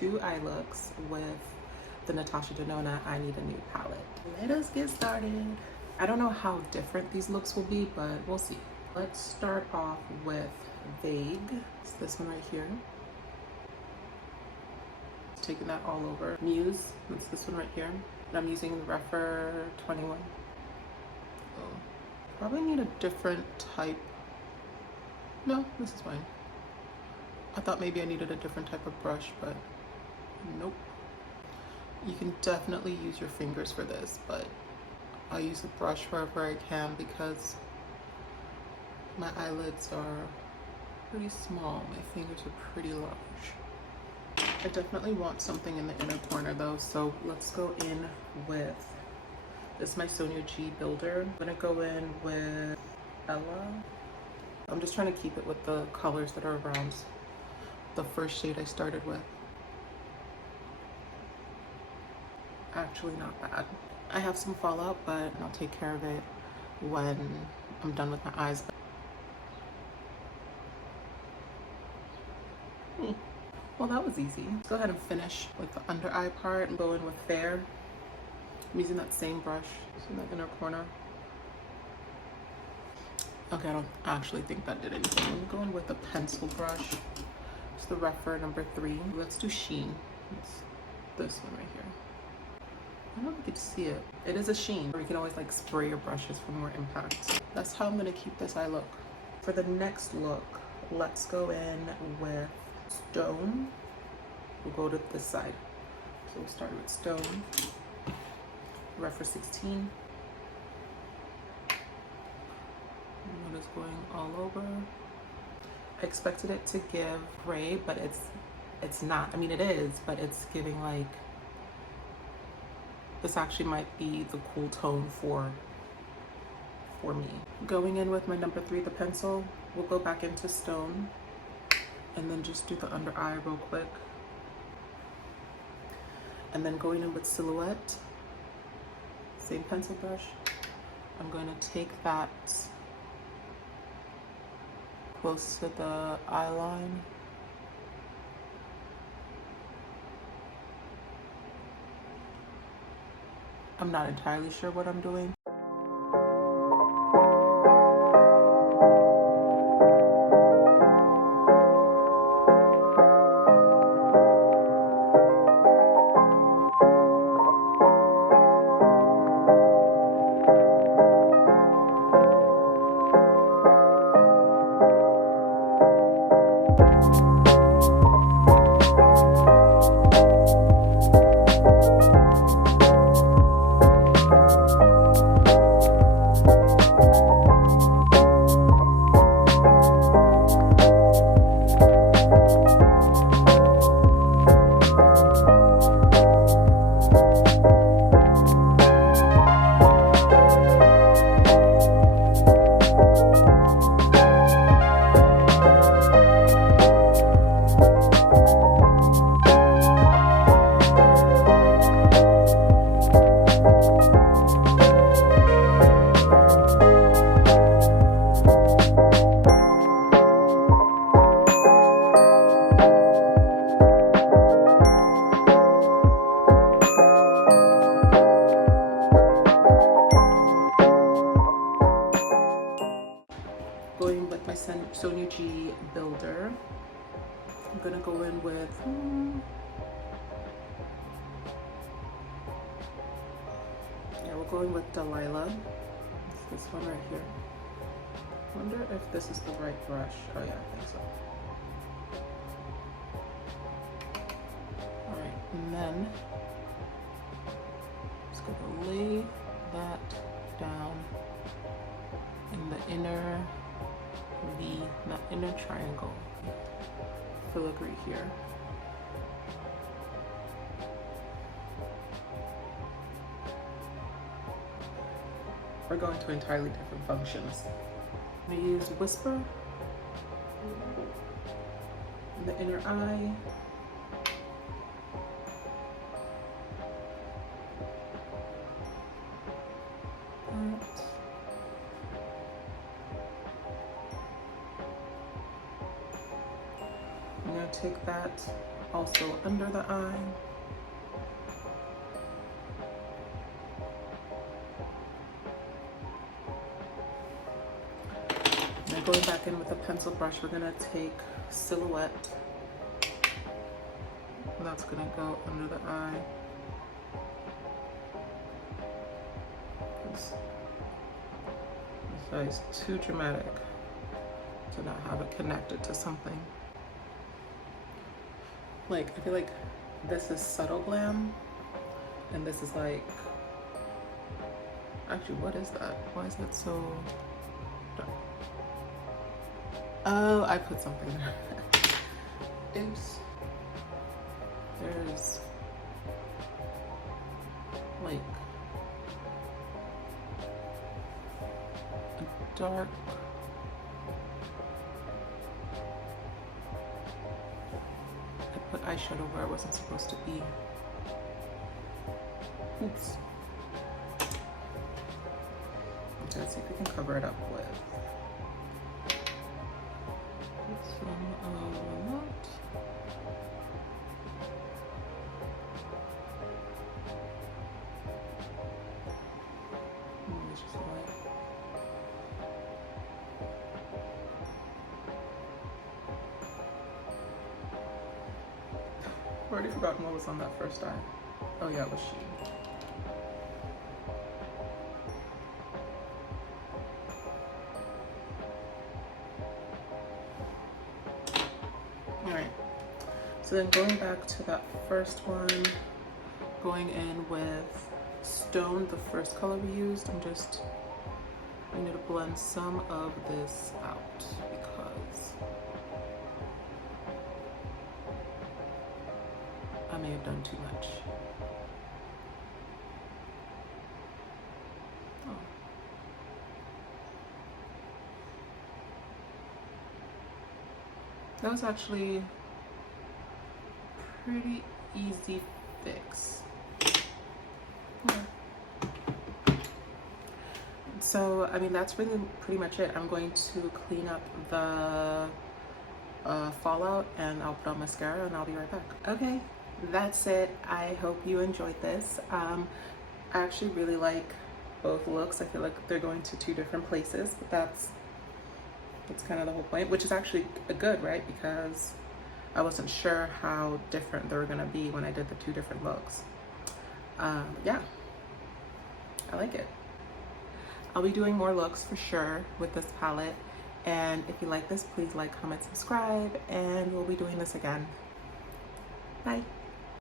two eye looks with the Natasha Denona I Need a Nude palette. Let us get started. I don't know how different these looks will be, but we'll see. Let's start off with Vague. It's this one right here. Taking that all over. Muse, it's this one right here. And I'm using the Refer 21. Oh, probably need a different type. No, this is fine. I thought maybe I needed a different type of brush, but nope. You can definitely use your fingers for this, but I use a brush wherever I can because my eyelids are pretty small. My fingers are pretty large. I definitely want something in the inner corner though, so let's go in with, this is my Sonia G Builder. I'm gonna go in with Ella. I'm just trying to keep it with the colors that are around the first shade I started with. Actually not bad. I have some fallout, but I'll take care of it when I'm done with my eyes. Well, that was easy. Let's go ahead and finish with the under eye part and go in with Fair. I'm using that same brush, just in the inner corner. Okay, I don't actually think that did anything. I'm going with a pencil brush. It's the Refer number 3. Let's do Sheen. It's this one right here. I don't know if you can see it. It is a sheen. Or you can always like spray your brushes for more impact. That's how I'm gonna keep this eye look. For the next look, let's go in with Stone. We'll go to this side. So we'll start with Stone. Refer 16. And that is going all over. I expected it to give gray, but it's not. I mean, it is, but it's giving like, this actually might be the cool tone for me. Going in with my number 3, the pencil, we'll go back into Stone and then just do the under eye real quick. And then going in with Silhouette, same pencil brush. I'm going to take that close to the eye line. I'm not entirely sure what I'm doing. Going with my Sonia G Builder. I'm gonna go in with, yeah, we're going with Delilah. It's this one right here. Wonder if this is the right brush. Oh yeah, I think so. All right, and then just gonna lay that down in the inner the inner triangle filigree here. We're going to entirely different functions. I'm going to use Whisper in the inner eye. I'm going to take that also under the eye. And then going back in with a pencil brush, we're gonna take Silhouette. And that's gonna go under the eye. This eye is too dramatic to not have it connected to something. Like, I feel like this is subtle glam, and this is like, actually, what is that? Why is that so dark? Oh, I put something there. Oops. There's like a dark put eyeshadow where it wasn't supposed to be. Oops. Okay, let's see if we can cover it up with some of that. It's just light. I've already forgotten what was on that first eye. Oh yeah, it was she. Alright, so then going back to that first one, going in with Stone, the first color we used, I need to blend some of this out because I may have done too much. Oh. That was actually a pretty easy fix. Yeah. So, I mean, that's really pretty much it. I'm going to clean up the fallout and I'll put on mascara and I'll be right back. Okay, that's it. I hope you enjoyed this. I actually really like both looks. I feel like they're going to two different places, but that's kind of the whole point, which is actually good, right? Because I wasn't sure how different they were gonna be when I did the two different looks. Yeah, I like it. I'll be doing more looks for sure with this palette. And if you like this, please like, comment, subscribe, and we'll be doing this again. Bye.